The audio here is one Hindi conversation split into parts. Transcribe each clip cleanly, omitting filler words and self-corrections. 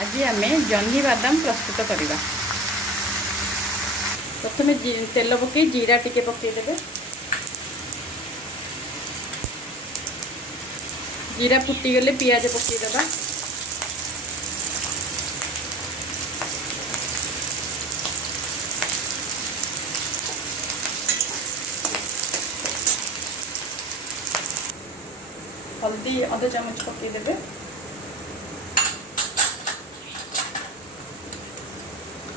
आज आम जह्नी बादाम प्रस्तुत करवा। प्रथम तेल पकई जीरा टिके पकईदे। जीरा फुटीगले पियाज पकईदे। हल्दी आधा चामच पकईदे।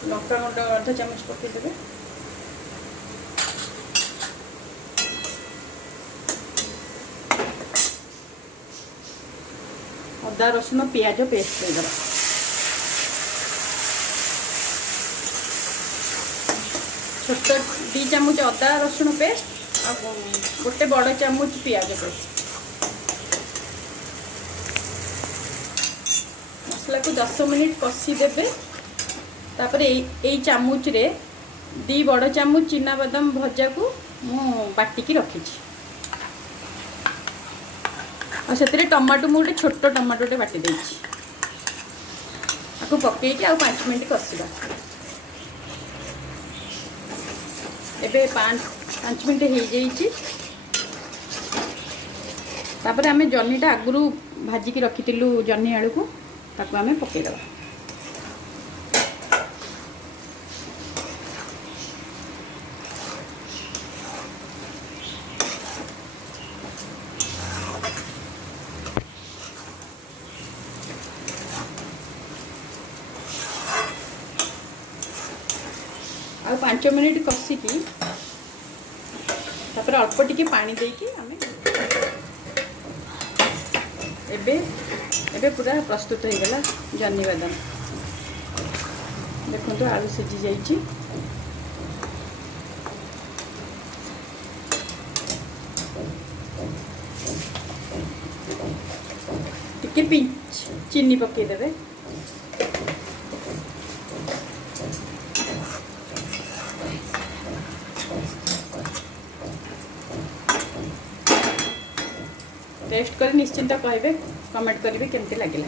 लंका गुंड आधा चामच पकईदे। अदा रसुण पियाज पेस्ट करदे। छोट 2 चामच अदा रसुण पेस्ट आ गोटे बड़ चामच पियाज पेस्ट। मसला को 10 मिनिट कषी देबे। तापर यही चामच रे 2 बड़ चामच चीना बादाम भजा को मु बाटिकी रखी। और से टमाटो मुझे छोट टमाटोटे बाटी देछि। आपको पकईकि आ 5 मिनिट कषा। एबे 5 मिनिट हो जाइए। तापर आमे जह्नीटा आगुरु भाजिकी रखीलु जह्नी आलू को ताको आमे पकईदबा। आ 5 मिनिट कषिकी तापर अल्प टिके पानी देकी आमे एबे पूरा प्रस्तुत हो गला जह्नी बादाम। देखो आलू सिझी जाइए। टिके पिंच चीनी पकईदे। टेस्ट कर निश्चिंत कहे, कमेंट करेंगे केमती लगे।